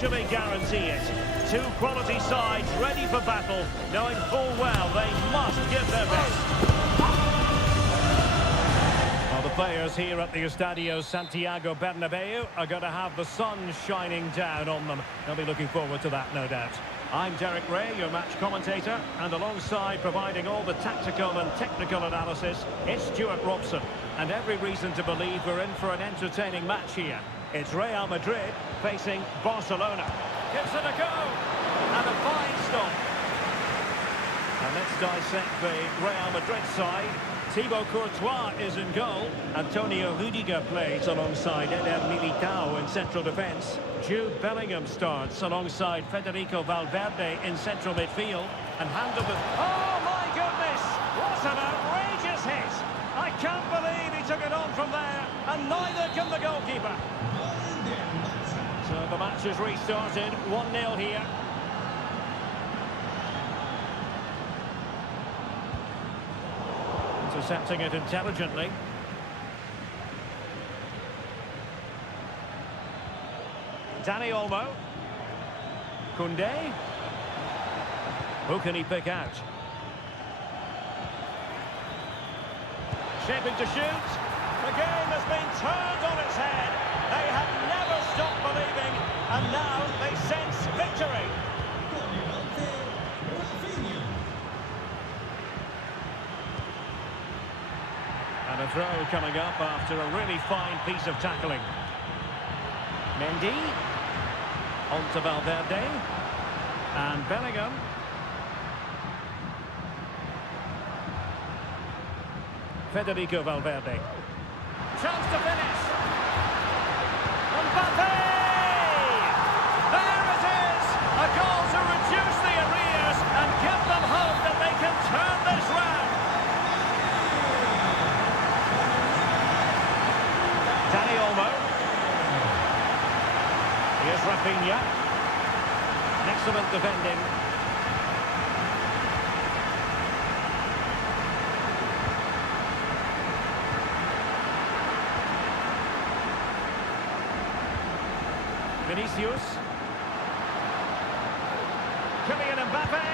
virtually guarantee it. Two quality sides ready for battle, knowing full well they must give their best. Well, the players here at the Estadio Santiago Bernabeu are going to have the sun shining down on them. They'll be looking forward to that, no doubt. I'm Derek Ray, your match commentator, and alongside providing all the tactical and technical analysis, it's Stuart Robson. And every reason to believe we're in for an entertaining match here. It's Real Madrid facing Barcelona. Gives it a go, and a fine stop. And let's dissect the Real Madrid side. Thibaut Courtois is in goal. Antonio Rudiger plays alongside Eder Militao in central defence. Jude Bellingham starts alongside Federico Valverde in central midfield. And handled it. Oh my goodness! What an outrageous hit! I can't believe he took it on from there, and neither can the goalkeeper. So the match has restarted, 1-0 here. Intercepting it intelligently. Dani Olmo. Koundé. Who can he pick out? Shaping to shoot. The game has been turned on its head. They have never stopped believing, and now they sense victory. And a throw coming up after a really fine piece of tackling. Mendy. On to Valverde. And Bellingham. Federico Valverde. Chance to finish. Mbappe! There it is! A goal to reduce the arrears and give them hope that they can turn this round. Dani Olmo. Here's Rafinha. Excellent defending. Vinicius. Kylian Mbappe.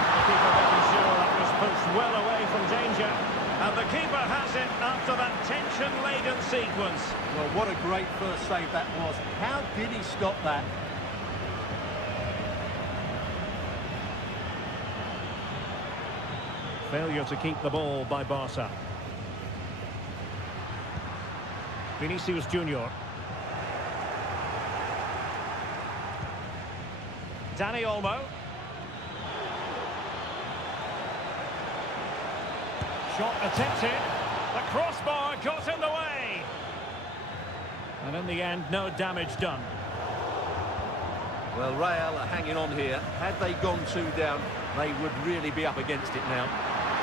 The keeper making sure that was pushed well away from danger. And the keeper has it after that tension-laden sequence. Well, what a great first save that was. How did he stop that? Failure to keep the ball by Barca. Vinicius Junior. Dani Olmo. Shot attempted. The crossbar got in the way. And in the end, no damage done. Well, Real are hanging on here. Had they gone 2 down, they would really be up against it now.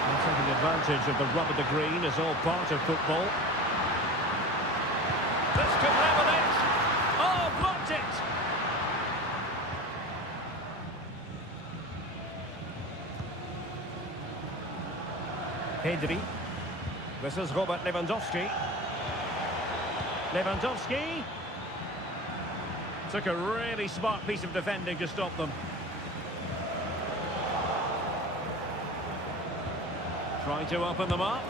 And taking advantage of the rub of the green is all part of football. This could level it. Oh, blocked it. Pedri. This is Robert Lewandowski. Lewandowski. Took a really smart piece of defending to stop them. Trying to open them up.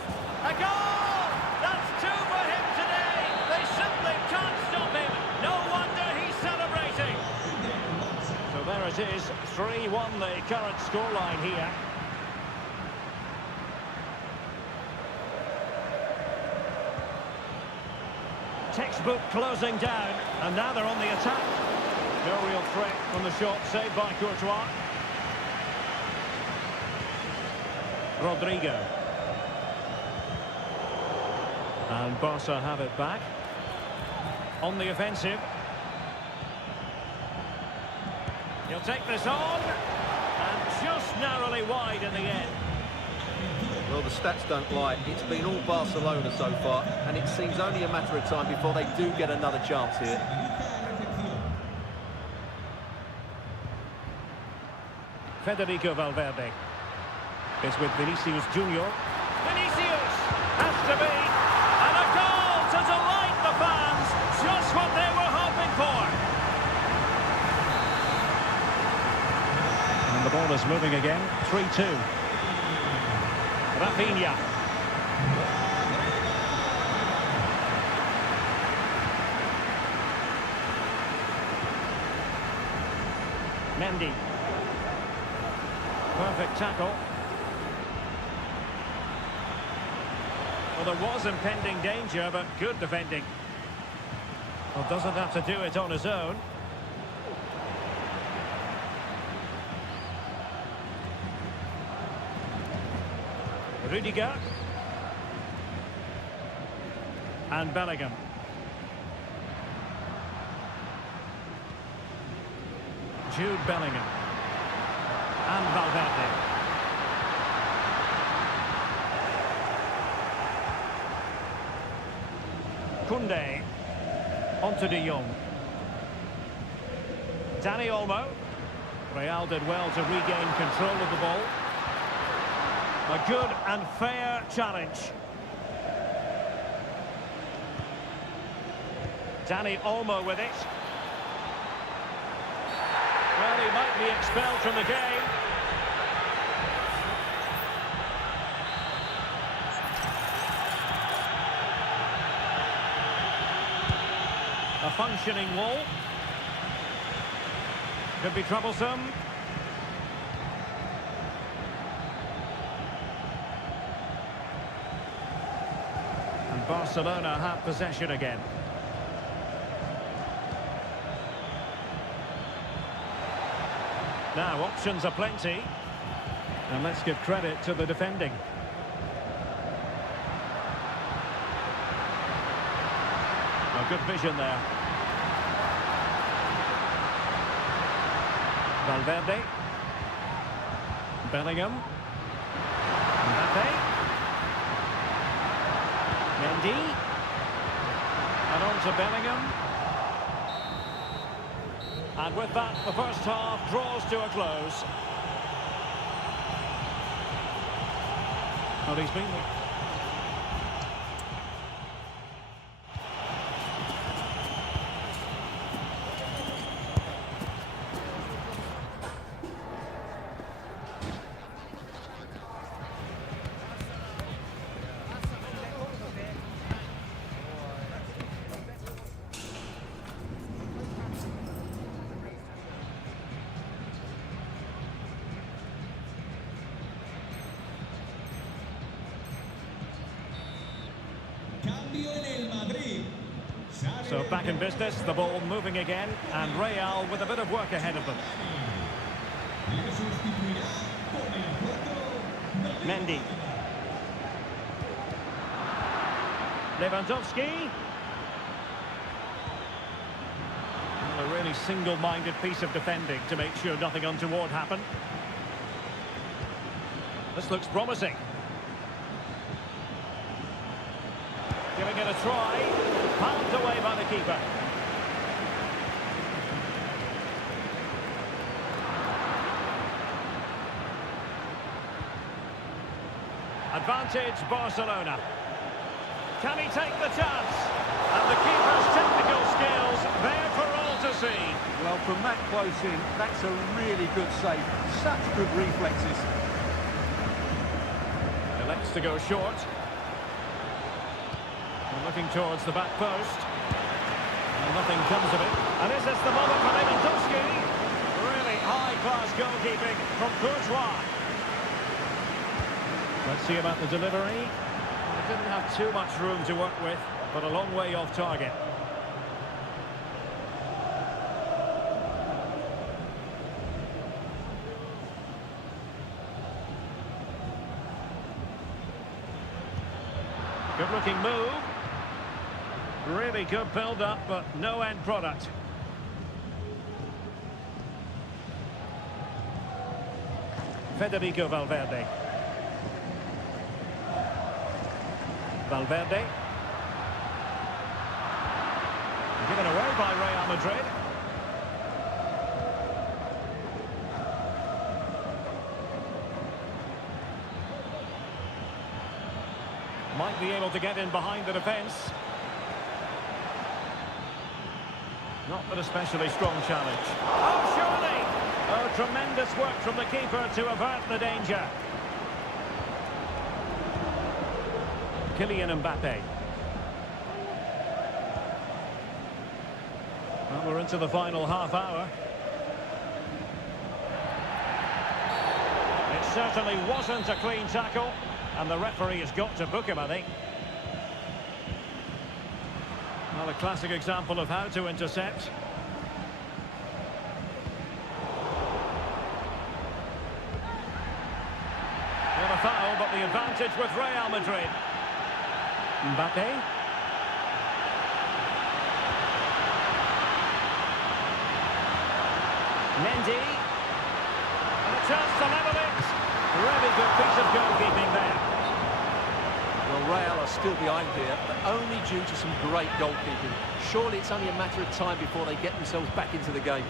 A goal! That's 2 for him today. They simply can't stop him. No wonder he's celebrating. So there it is. 3-1 the current scoreline here. Textbook closing down, and now they're on the attack. No real threat from the shot, saved by Courtois. Rodrigo. And Barca have it back. On the offensive. He'll take this on, and just narrowly wide in the end. Well, the stats don't lie. It's been all Barcelona so far, and it seems only a matter of time before they do get another chance here. Federico Valverde is with Vinicius Junior. Vinicius has to be, and a goal to delight the fans. Just what they were hoping for. ball is moving again. 3-2. Rafinha. Mendy. Perfect tackle. Well, there was impending danger, but good defending. Well, doesn't have to do it on his own. Rudiger. And Bellingham. Jude Bellingham. And Valverde. Koundé. Onto De Jong. Dani Olmo. Real did well to regain control of the ball. A good and fair challenge. Dani Olmo with it. Well, he might be expelled from the game. A functioning wall. Could be troublesome. And Barcelona have possession again. Now, options are plenty. And let's give credit to the defending. Oh, good vision there. Valverde. Bellingham. Mbappe. Mendy. And on to Bellingham. And with that, the first half draws to a close. Well, he's been... So back in business, the ball moving again, and Real with a bit of work ahead of them. Mendy. Lewandowski. A really single-minded piece of defending to make sure nothing untoward happened. This looks promising. Giving it a try. Palmed away by the keeper. Advantage Barcelona. Can he take the chance? And the keeper's technical skills there for all to see. Well, from that close in, that's a really good save. Such good reflexes. Elects to go short. Looking towards the back post. And nothing comes of it. And is this the moment for Lewandowski? Really high-class goalkeeping from Courtois. Let's see about the delivery. It didn't have too much room to work with, but a long way off target. Good-looking move. Really good build-up, but no end product. Federico Valverde. Valverde. Given away by Real Madrid. Might be able to get in behind the defence. Not an especially strong challenge. Oh, surely! Oh, tremendous work from the keeper to avert the danger. Kylian Mbappe. Well, we're into the final half hour. It certainly wasn't a clean tackle, and the referee has got to book him, I think. Well, a classic example of how to intercept. What a foul, but the advantage with Real Madrid. Mbappe. Mendy. And a chance to level it. Really good piece of goalkeeping there. Well, Real are still behind here, but only due to some great goalkeeping. Surely it's only a matter of time before they get themselves back into the game.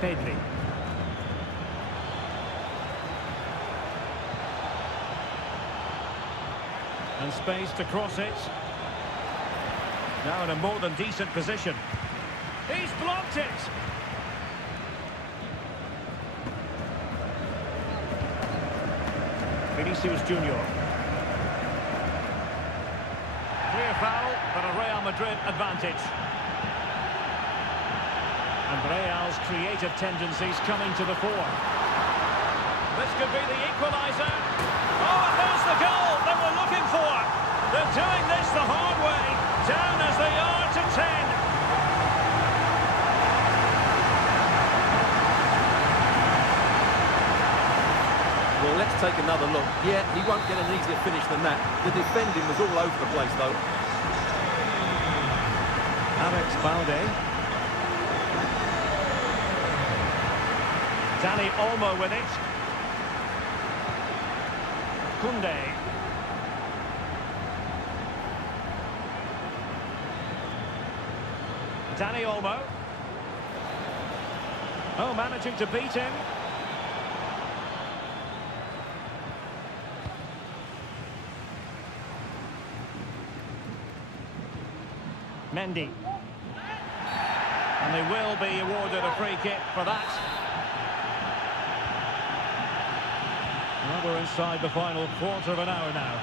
Pedri. And space to cross it. Now in a more than decent position. He's blocked it! Vinicius Junior. Clear foul, but a Real Madrid advantage. And Real's creative tendencies coming to the fore. This could be the equaliser. Oh, and there's the goal they were looking for. They're doing this the hard way, down as they are to 10. Well, let's take another look. Yeah, he won't get an easier finish than that. The defending was all over the place, though. Alex Balde. Dani Olmo with it. Koundé. Dani Olmo. Oh, managing to beat him. Mendy. And they will be awarded a free kick for that. Well, we're inside the final quarter of an hour now.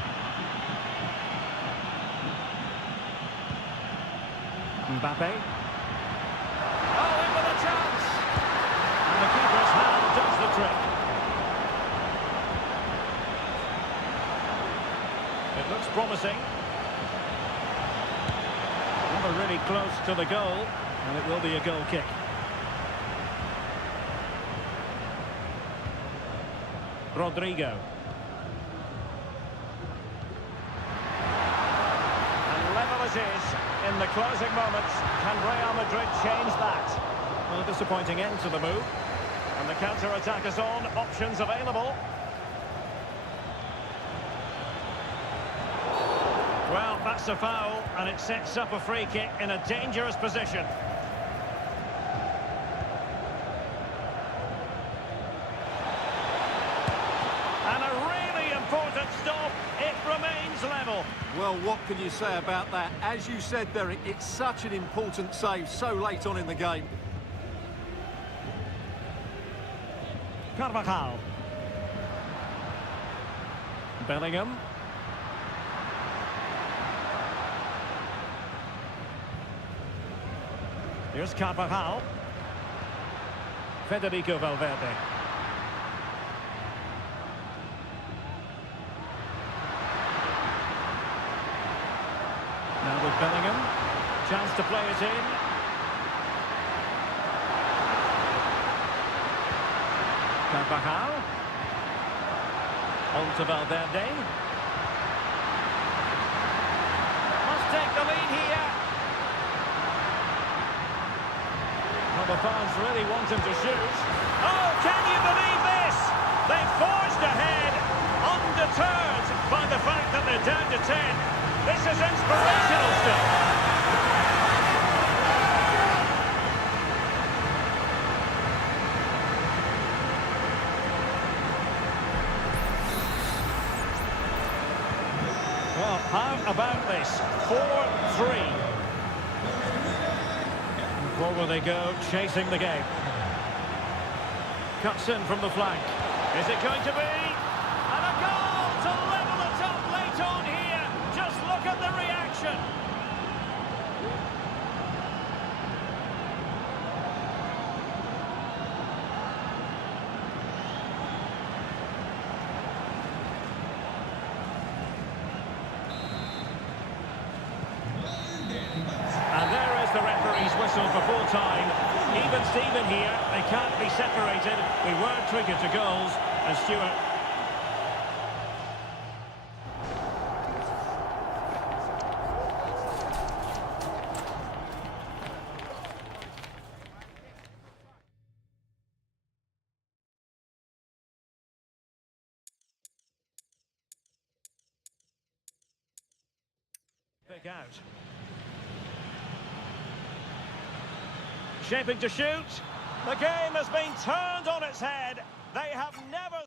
Mbappe. Oh, in with a chance! And the keeper's hand does the trick. It looks promising. Never really close to the goal, and it will be a goal kick. Rodrigo. And level it is in the closing moments. Can Real Madrid change that? Well, a disappointing end to the move. And the counter-attack is on. Options available. Well, that's a foul, and it sets up a free kick in a dangerous position. And a really important stop. It remains level. Well, what can you say about that? As you said, Derek, it's such an important save so late on in the game. Carvajal. Bellingham. Here's Carvajal. Federico Valverde. Now with Bellingham. Chance to play it in. Carvajal. On to Valverde. Must take the lead here. Well, the fans really want him to shoot. Oh, can you believe this? They forged ahead, undeterred by the fact that they're down to 10. This is inspirational stuff. Well, How about this? 4-3. Forward they go, chasing the game. Cuts in from the flank. Is it going to be? And a goal to level it up late on here. Just look at the reaction. And there is the referee's whistle for full time. Even Steven here, they can't be separated. We weren't triggered to goals. And Stewart. Pick out. Shaping to shoot. The game has been turned on its head. They have never...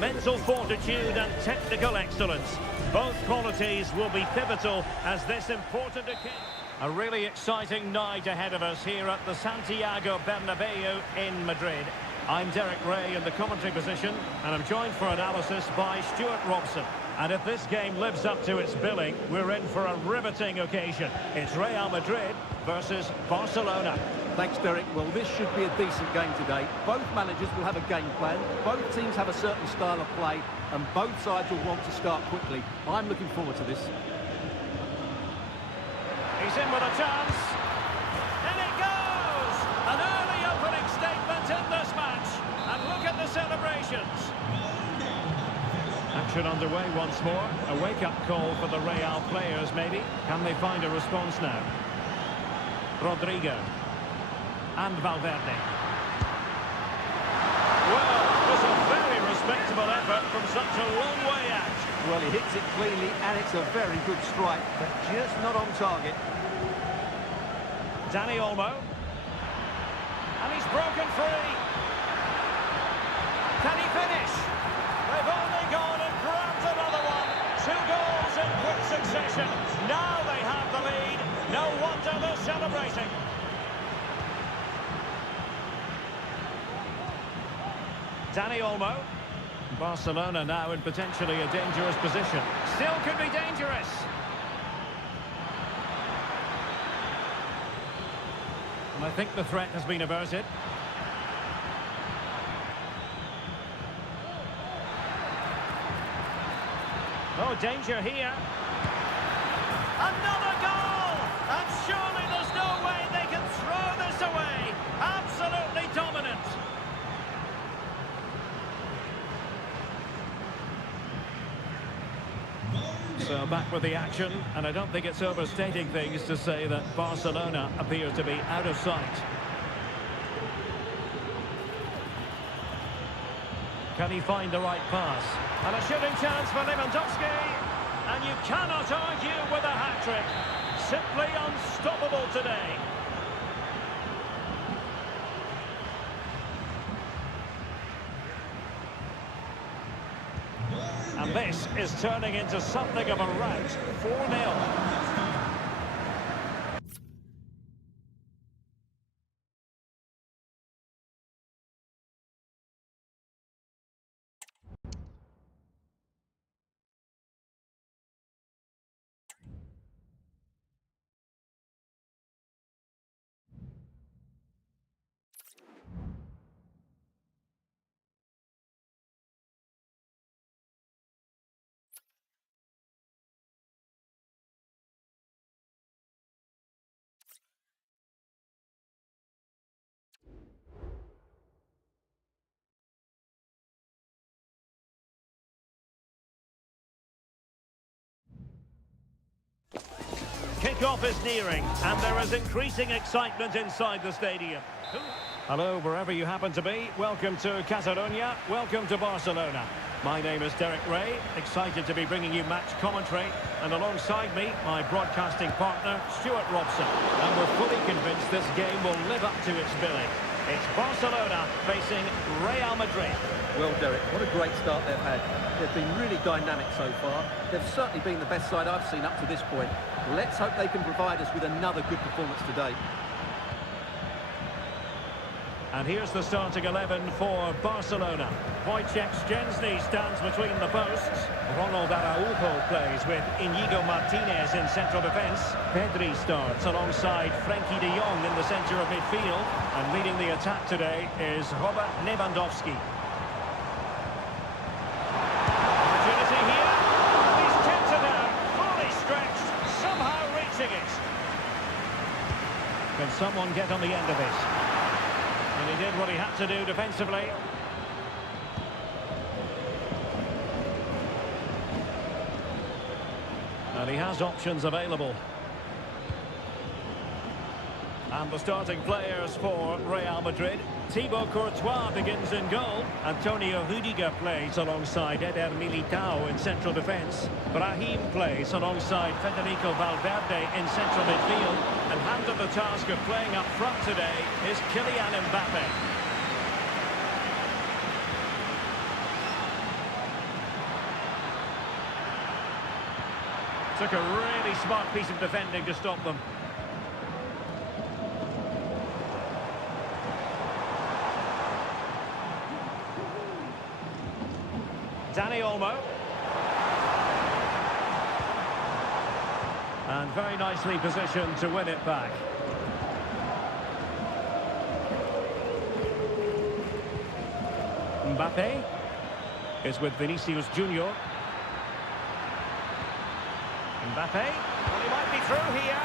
Mental fortitude and technical excellence. Both qualities will be pivotal as this important occasion. A really exciting night ahead of us here at the Santiago Bernabeu in Madrid. I'm Derek Ray in the commentary position, and I'm joined for analysis by Stuart Robson. And if this game lives up to its billing, we're in for a riveting occasion. It's Real Madrid versus Barcelona. Thanks, Derek. Well, this should be a decent game today. Both managers will have a game plan. Both teams have a certain style of play, and both sides will want to start quickly. I'm looking forward to this. He's in with a chance. And it goes! An early opening statement in this match. And look at the celebrations. Action underway once more. A wake-up call for the Real players, maybe. Can they find a response now? Rodrigo. And Valverde. Well, it was a very respectable effort from such a long way out. Well, he hits it cleanly, and it's a very good strike, but just not on target. Dani Olmo. And he's broken free. Can he finish? They've only gone and grabbed another one. 2 goals in quick succession. Now they have the lead. No wonder they're celebrating. Dani Olmo. Barcelona now in potentially a dangerous position. Still could be dangerous. And I think the threat has been averted. Oh, danger here. Another goal! And surely there's no way they can throw this away. Absolutely dominant. So back with the action, and I don't think it's overstating things to say that Barcelona appear to be out of sight. Can he find the right pass? And a shooting chance for Lewandowski. And you cannot argue with a hat-trick. Simply unstoppable today. And this is turning into something of a rout. 4-0. Kickoff is nearing, and there is increasing excitement inside the stadium. Hello, wherever you happen to be. Welcome to Catalonia. Welcome to Barcelona. My name is Derek Ray, excited to be bringing you match commentary. And alongside me, my broadcasting partner, Stuart Robson. And we're fully convinced this game will live up to its billing. It's Barcelona facing Real Madrid. Well, Derek, what a great start they've had. They've been really dynamic so far. They've certainly been the best side I've seen up to this point. Let's hope they can provide us with another good performance today. And here's the starting 11 for Barcelona. Wojciech Szczęsny stands between the posts. Ronald Araujo plays with Inigo Martinez in central defence. Pedri starts alongside Frenkie de Jong in the centre of midfield. And leading the attack today is Robert Lewandowski. Opportunity here. He's tipped it out, fully stretched, somehow reaching it. Can someone get on the end of it? And he did what he had to do defensively. And he has options available. And the starting players for Real Madrid. Thibaut Courtois begins in goal. Antonio Rudiger plays alongside Eder Militao in central defence. Brahim plays alongside Federico Valverde in central midfield. And handed the task of playing up front today is Kylian Mbappe. Took a really smart piece of defending to stop them. Dani Olmo. And very nicely positioned to win it back. Mbappe is with Vinicius Junior. Mbappe, well, he might be through here.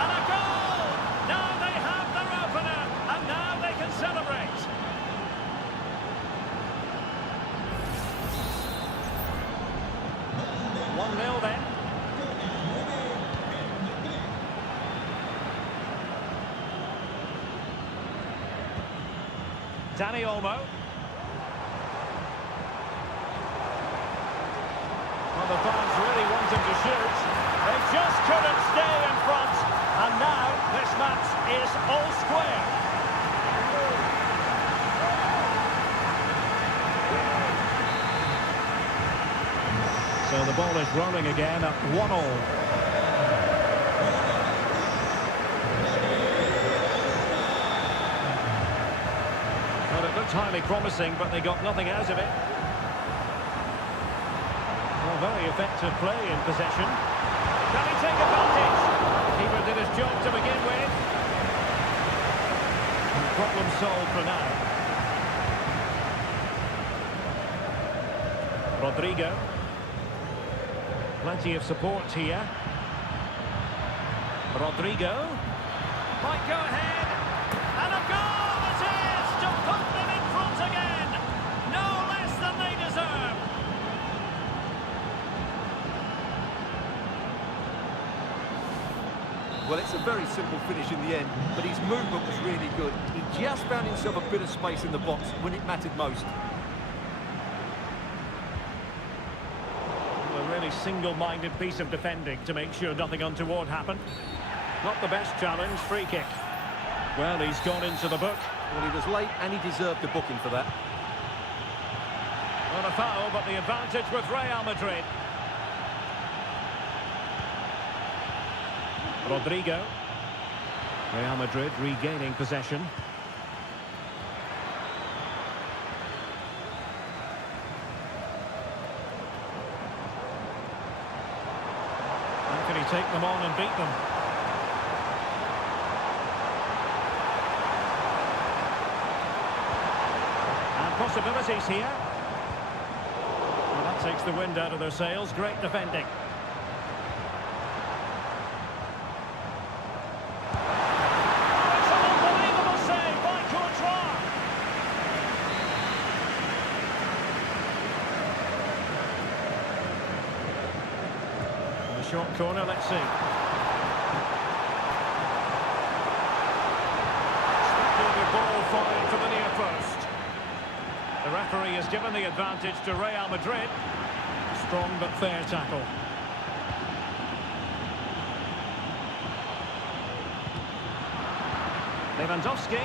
And a goal! Now they have their opener, and now they can celebrate. One 0 then. Dani Olmo. Well, the fans really want him to shoot. They just couldn't stay in front. And now this match is all square. So the ball is rolling again at 1-1. Well, it looked highly promising, but they got nothing out of it. Well, very effective play in possession. Can he take advantage? The keeper did his job to begin with. And problem solved for now. Rodrigo. Plenty of support here. Rodrigo. Might go ahead. And a goal it is to put them in front again. No less than they deserve. Well, it's a very simple finish in the end, but his movement was really good. He just found himself a bit of space in the box when it mattered most. A really single-minded piece of defending to make sure nothing untoward happened. Not the best challenge, free kick. Well, he's gone into the book. Well, he was late and he deserved a booking for that. Not a foul, but the advantage with Real Madrid. Rodrigo. Real Madrid regaining possession. How can he take them on and beat them? And possibilities here. Well, that takes the wind out of their sails. Great defending. Short corner, let's see. referee has given the advantage to Real Madrid. Strong but fair tackle. Lewandowski.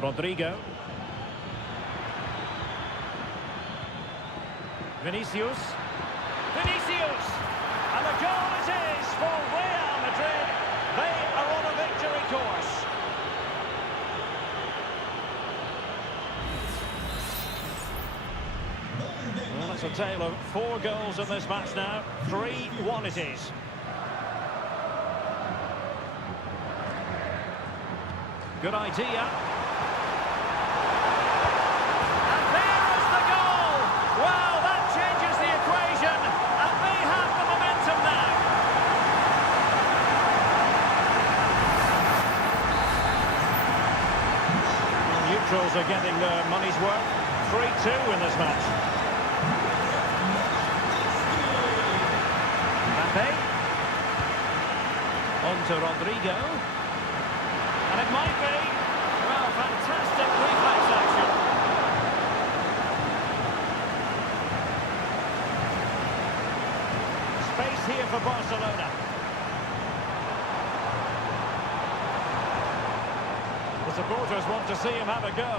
Rodrigo. Vinicius. Vinicius! And the goal it is for Real Madrid. They are on a victory course. Well, it's a tale of 4 goals in this match now. 3-1 it is. Good idea. And there is the goal! Well, that changes the equation, and they have the momentum now. Well, neutrals are getting their money's worth. 3-2 in this match. Mbappe. On to Rodrigo. And it might be. Well, fantastic reflex action. Space here for Barcelona. The supporters want to see him have a go.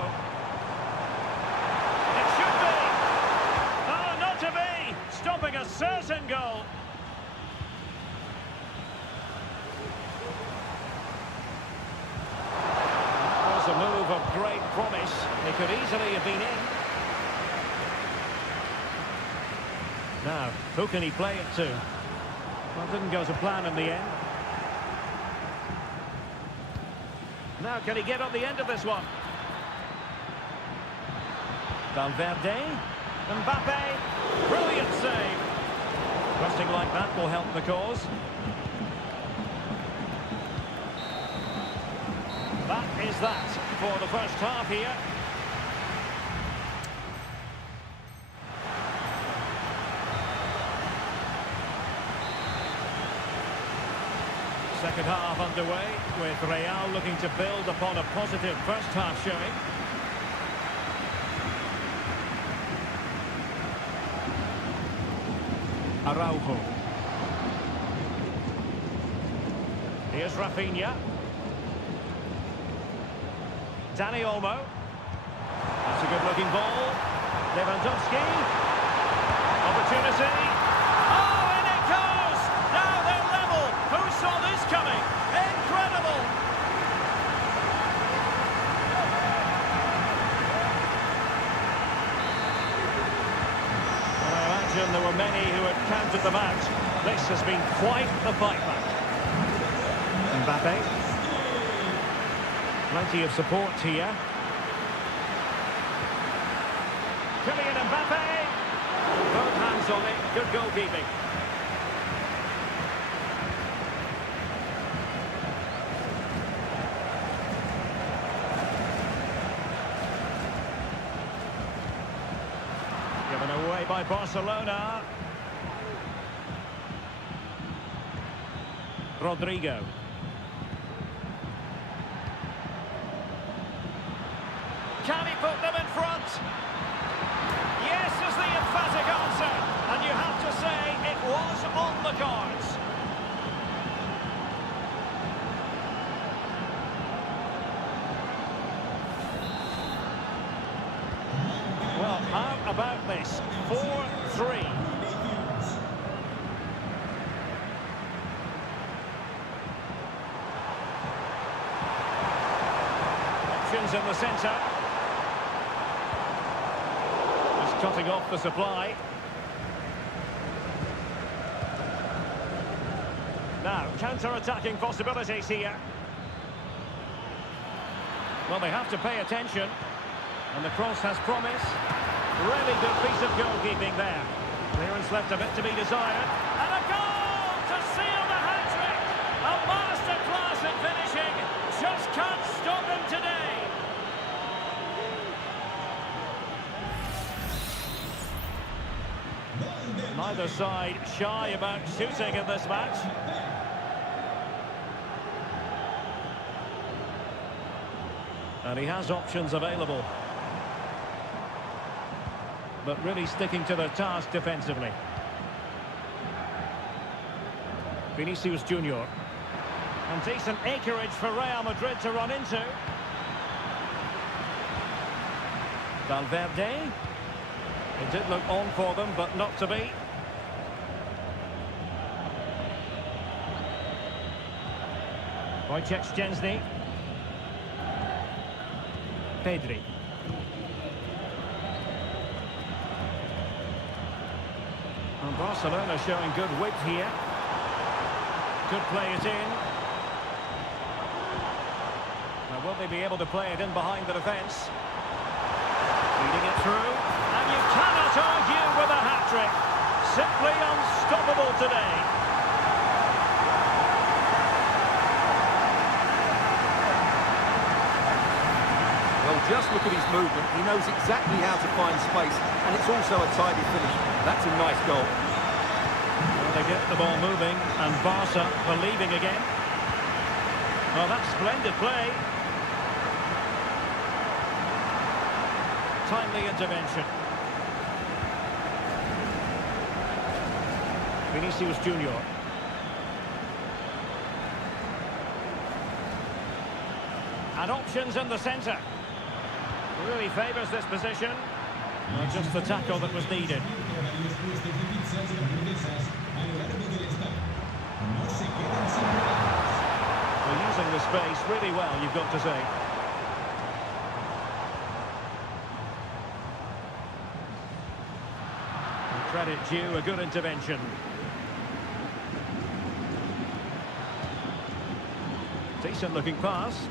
It should be. Oh, not to be. Stopping a certain goal. A move of great promise. It could easily have been in. Now, who can he play it to? Well, didn't go to plan in the end. Now, can he get on the end of this one? Valverde. Mbappe. Brilliant save. Pressing like that will help the cause. That is that for the first half here. Second half underway with Real looking to build upon a positive first half showing. Araujo. Here's Rafinha. Dani Olmo. That's a good-looking ball. Lewandowski. Opportunity. Oh, and it goes! Now they're level. Who saw this coming? Incredible! Well, I imagine there were many who had counted them out. This has been quite the fight back. Mbappe. Plenty of support here. Kylian Mbappe. Both hands on it. Good goalkeeping. Given away by Barcelona. Rodrigo. Can he put them in front? Yes is the emphatic answer. And you have to say it was on the cards. Well, how about this? 4-3. Options in the centre. Cutting off the supply. Now, counter-attacking possibilities here. Well, they have to pay attention. And the cross has promise. Really good piece of goalkeeping there. Clearance left a bit to be desired. And a goal to seal the hat-trick! A masterclass in finishing. Just can't stop him today. Neither side shy about shooting in this match. And he has options available. But really sticking to the task defensively. Vinicius Junior. And decent acreage for Real Madrid to run into. Valverde. It did look on for them, but not to be. Wojciech Szczęsny. Pedri. And Barcelona showing good width here. Could play it in. Now, will they be able to play it in behind the defence? Feeding it through. And you cannot argue with a hat-trick. Simply unstoppable today. Well, just look at his movement. He knows exactly how to find space, and it's also a tidy finish. That's a nice goal. Well, they get the ball moving, and Barca believing again. Well, that's splendid play. Timely intervention. Vinicius Junior. And options in the centre. Really favours this position. Not just the tackle that was needed. They're using the space really well, you've got to say. Credit due, a good intervention. Decent looking pass.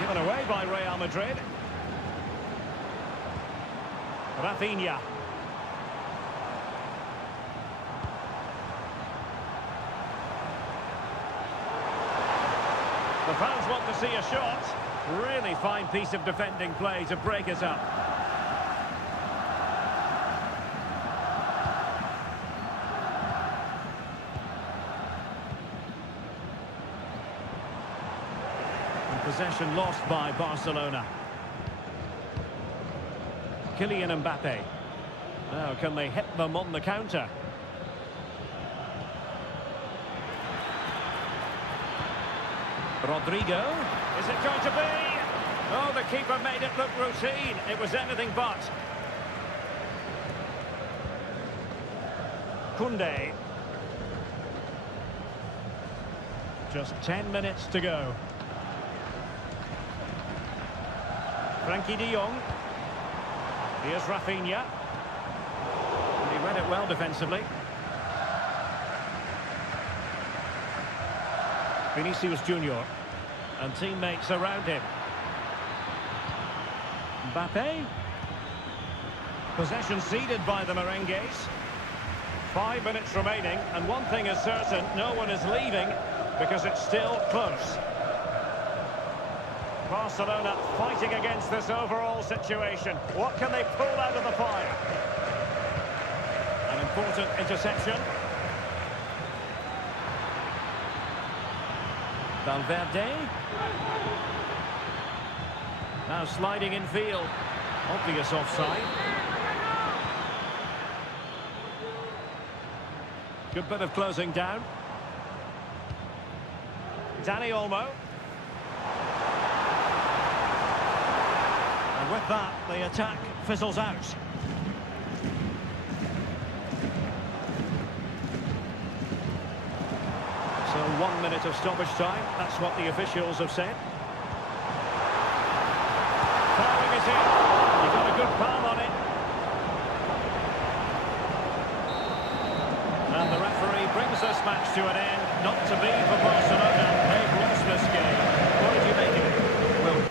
Given away by Real Madrid. Rafinha. The fans want to see a shot. Really fine piece of defending play to break us up. And possession lost by Barcelona. Kylian Mbappe. Now, can they hit them on the counter? Rodrigo. Is it going to be? Oh, the keeper made it look routine. It was anything but. Koundé. Just 10 minutes to go. Frankie de Jong. Here's Rafinha. And he read it well defensively. Vinicius Junior. And teammates around him. Mbappe. Possession ceded by the Merengues. 5 minutes remaining, and one thing is certain, no one is leaving because it's still close. Barcelona fighting against this overall situation. What can they pull out of the fire? An important interception. Valverde. Now sliding in field. Obvious offside. Good bit of closing down. Dani Olmo. And with that, the attack fizzles out. So 1 minute of stoppage time. That's what the officials have said. Firing it in. He got a good palm on it. And the referee brings this match to an end. Not to be for Barcelona. They've lost this game. What did you make of it? Well,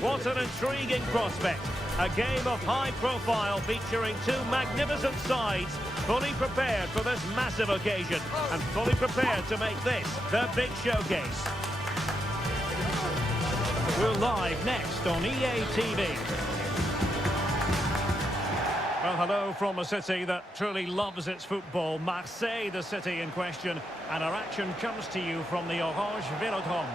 What an intriguing prospect. A game of high profile featuring two magnificent sides, fully prepared for this massive occasion and fully prepared to make this their big showcase. We're live next on EA TV. Well, hello from a city that truly loves its football, Marseille, the city in question, and our action comes to you from the Orange Vélodrome.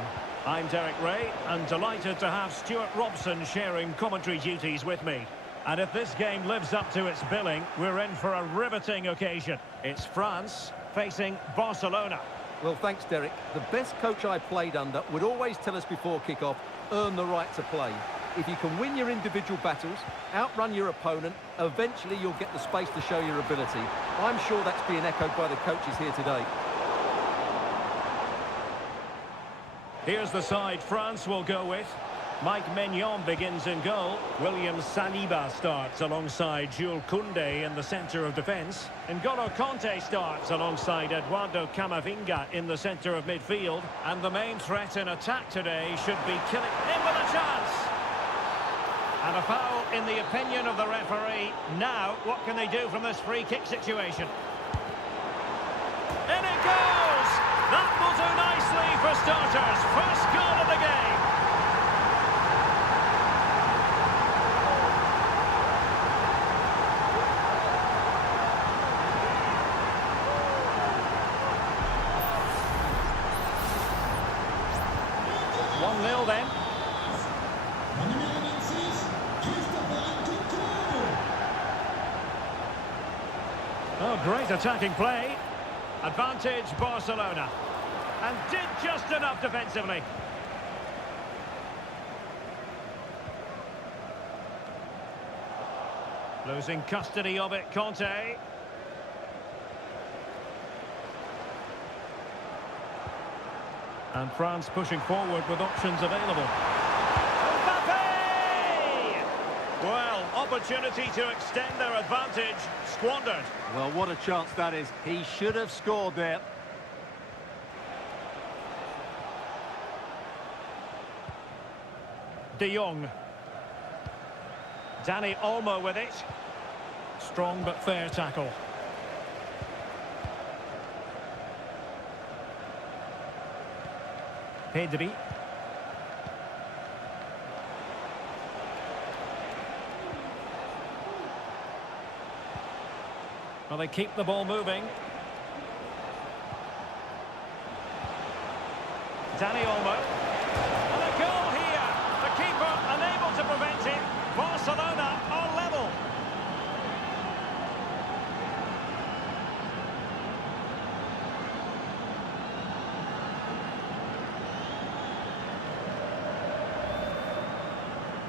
I'm Derek Ray, and delighted to have Stuart Robson sharing commentary duties with me. And if this game lives up to its billing, we're in for a riveting occasion. It's France facing Barcelona. Well, thanks, Derek. The best coach I played under would always tell us before kick-off, earn the right to play. If you can win your individual battles, outrun your opponent, eventually you'll get the space to show your ability. I'm sure that's being echoed by the coaches here today. Here's the side France will go with. Mike Maignan begins in goal. William Saliba starts alongside Jules Koundé in the centre of defence. N'Golo Kanté starts alongside Eduardo Camavinga in the centre of midfield. And the main threat in attack today should be killing in with a chance. And a foul in the opinion of the referee. Now, what can they do from this free kick situation? In it goes! That will do nicely for starters. First goal of the game. One 0 then. Oh, great attacking play. Advantage Barcelona. And did just enough defensively. Losing custody of it, Kanté. And France pushing forward with options available. Mbappé! Well, opportunity to extend their advantage, squandered. Well, what a chance that is. He should have scored there. De Jong. Dani Olmo with it. Strong but fair tackle. Pedri. Well, they keep the ball moving. Dani Olmo. And a goal here. The keeper unable to prevent it. Barcelona are level.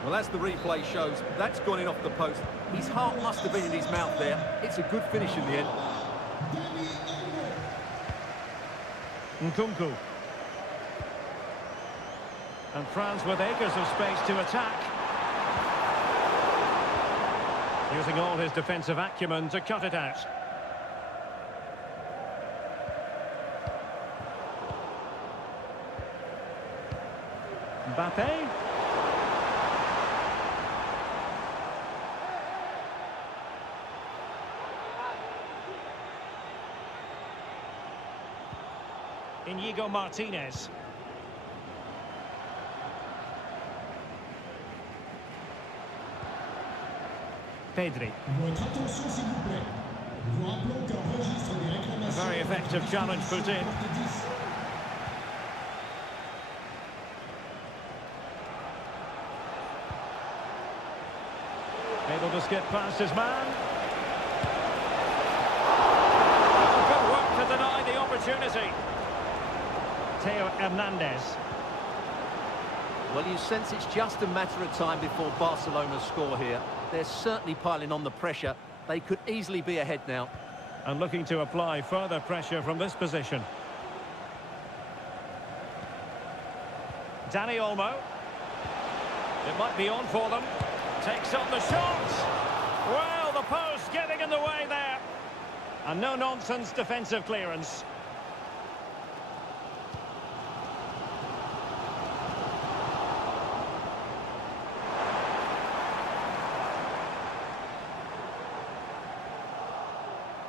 Well, as the replay shows, that's gone in off the post. His heart must have been in his mouth there. It's a good finish in the end. Nkunku. And France with acres of space to attack. Using all his defensive acumen to cut it out. Mbappé. Inigo Martinez. Pedri. A very effective challenge put in. Able to skip past his man. Good work to deny the opportunity. Theo Hernandez. Well, you sense it's just a matter of time before Barcelona score here. They're certainly piling on the pressure. They could easily be ahead now. And looking to apply further pressure from this position. Dani Olmo. It might be on for them. Takes on the shot. Well, the post getting in the way there. And no-nonsense defensive clearance.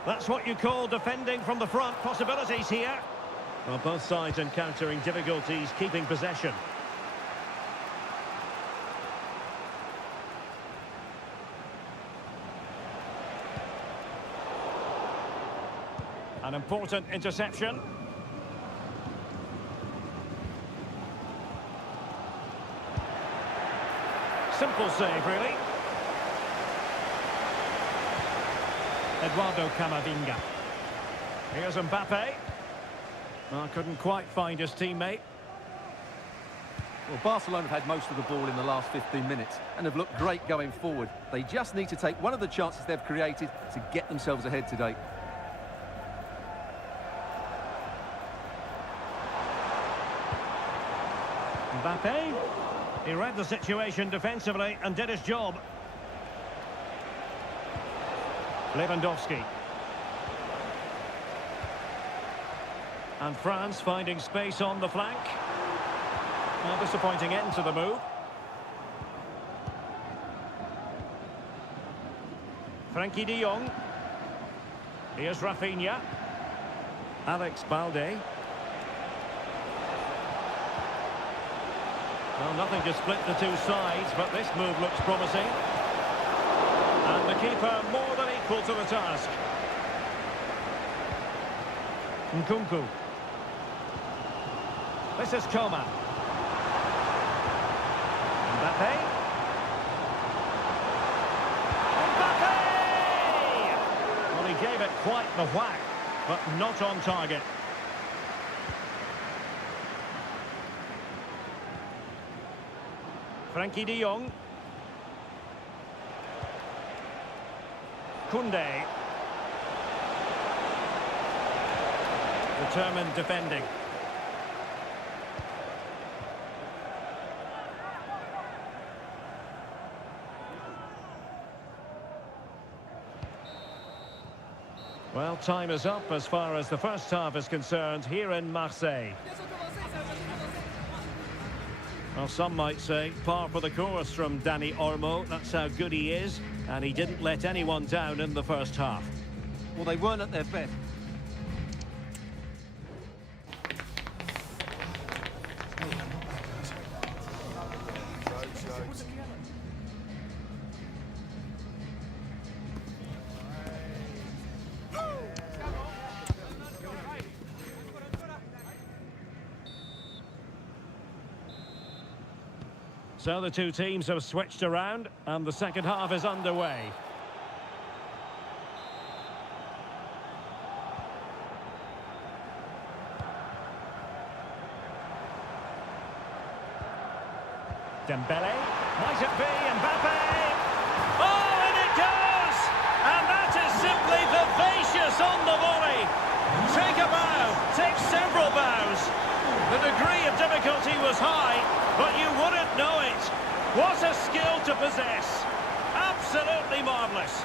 That's what you call defending from the front. Possibilities here. Well, both sides encountering difficulties keeping possession. An important interception. Simple save, really. Eduardo Camavinga. Here's Mbappe. Oh, couldn't quite find his teammate. Well, Barcelona have had most of the ball in the last 15 minutes and have looked great going forward. They just need to take one of the chances they've created to get themselves ahead today. Mbappe. He read the situation defensively and did his job. Lewandowski. And France finding space on the flank. A disappointing end to the move. Frankie de Jong. Here's Rafinha. Alex Balde. Well, nothing to split the two sides, but this move looks promising. And the keeper more than equal to the task. Nkunku. This is Coman. Mbappe. Mbappe! Well, he gave it quite the whack, but not on target. Frankie de Jong. Koundé. Determined defending. Well, time is up as far as the first half is concerned here in Marseille. Well, some might say par for the course from Dani Olmo. That's how good he is, and he didn't let anyone down in the first half. Well, they weren't at their best. So the two teams have switched around and the second half is underway. Dembele, might it be Mbappe? Oh, and it goes! And that is simply vivacious on the volley. Take a bow, take several bows. The degree of difficulty was high, but you wouldn't know it. What a skill to possess. Absolutely marvellous.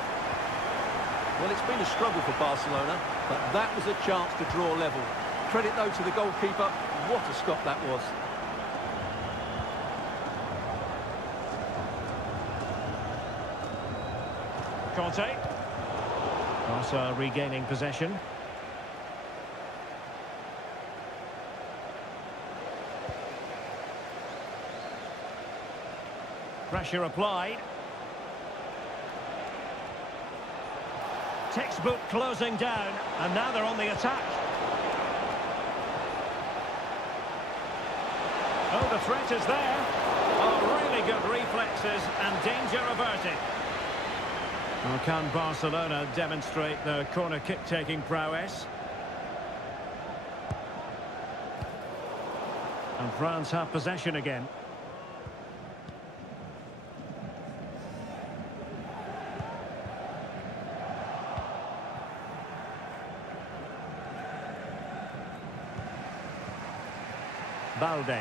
Well, it's been a struggle for Barcelona, but that was a chance to draw level. Credit, though, to the goalkeeper. What a stop that was. Conte. Barca regaining possession. Pressure applied. Textbook closing down, and now they're on the attack. Oh, the threat is there. Oh, really good reflexes and danger averted. Well, can Barcelona demonstrate their corner kick-taking prowess? And France have possession again. Balde.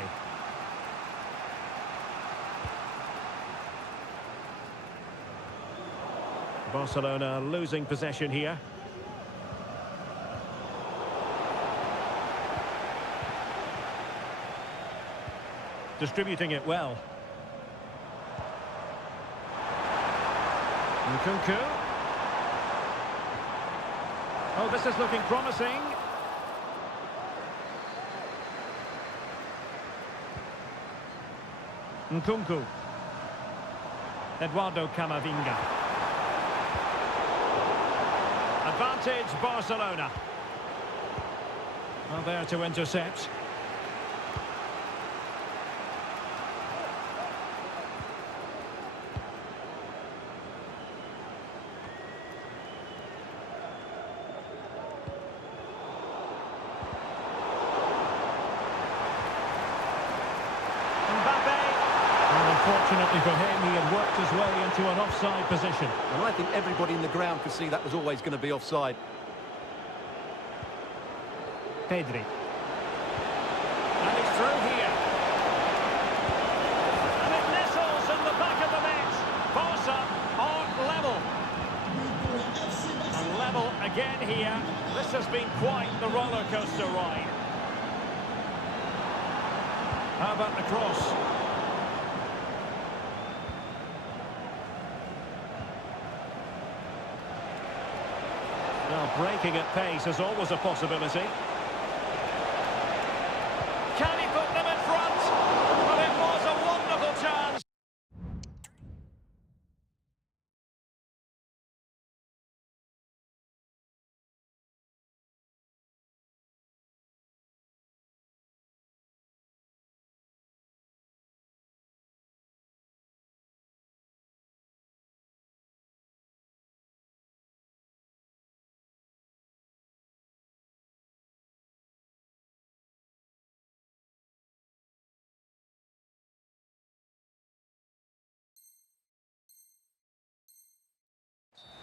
Barcelona losing possession here. Distributing it well. Nkunku. Oh, this is looking promising. Nkunku. Eduardo Camavinga. Advantage Barcelona. Well, there to intercept. Unfortunately for him, he had worked his way into an offside position. And I think everybody in the ground could see that was always going to be offside. Pedri. And he's through here. And it nestles in the back of the net. Barca are level. And level again here. This has been quite the roller coaster ride. How about the cross? Well, breaking at pace is always a possibility. Can he put them in front? But it was a wonderful chance.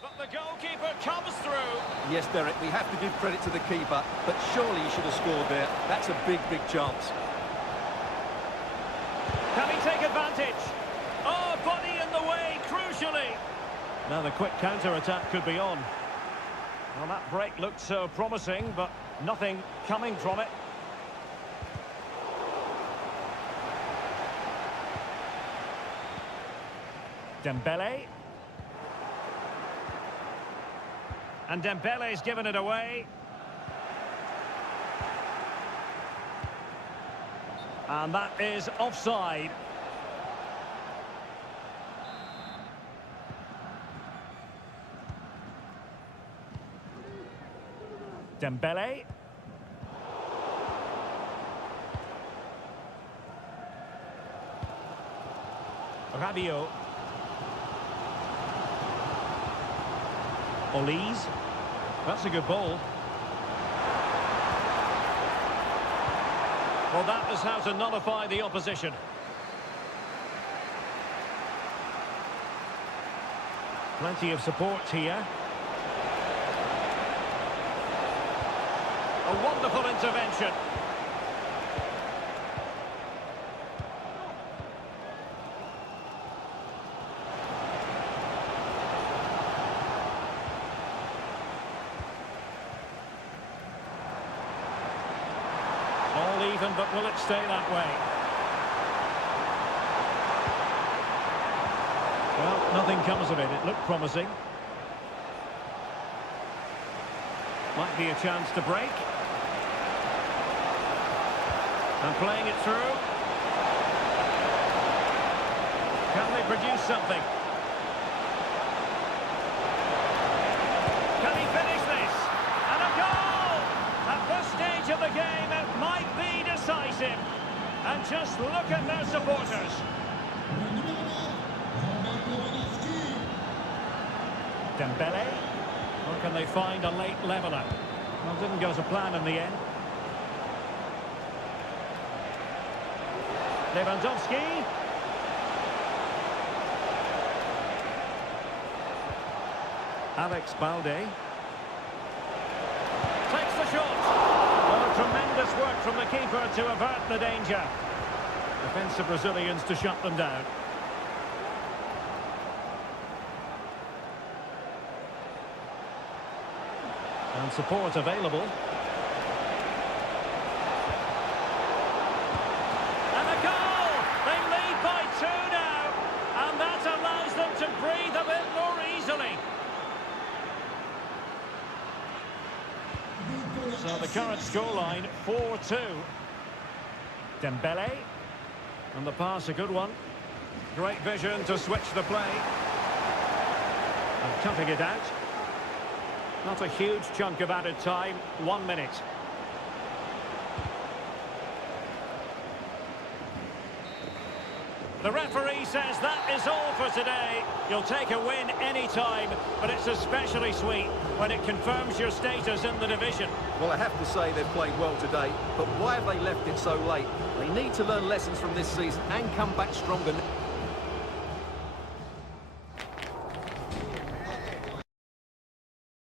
But the goalkeeper comes through. Yes, Derek, we have to give credit to the keeper, but surely he should have scored there. That's a big, big chance. Can he take advantage? Oh, body in the way, crucially. Now the quick counter-attack could be on. Well, that break looked so promising, but nothing coming from it. Dembele. And Dembele's given it away. And that is offside. Dembele. Rabiot. Olise. That's a good ball. Well, that is how to nullify the opposition. Plenty of support here. A wonderful intervention. All even, but will it stay that way? Well, nothing comes of it. It looked promising. Might be a chance to break. And playing it through. Can they produce something? Can he finish this? And a goal! At this stage of the game, it might be decisive. And just look at their supporters. Dembele. Or can they find a late leveller? Well, it didn't go to plan in the end. Lewandowski. Alex Balde. Takes the shot. Oh, tremendous work from the keeper to avert the danger. Defensive Brazilians to shut them down. And support available. And a goal! They lead by 2 now. And that allows them to breathe a bit more easily. scoreline 4-2. Dembele. And the pass, a good one. Great vision to switch the play. And cutting it out. Not a huge chunk of added time. 1 minute. The referee says that is all for today. You'll take a win any time, but it's especially sweet when it confirms your status in the division. Well, I have to say they've played well today, but why have they left it so late? They need to learn lessons from this season and come back stronger.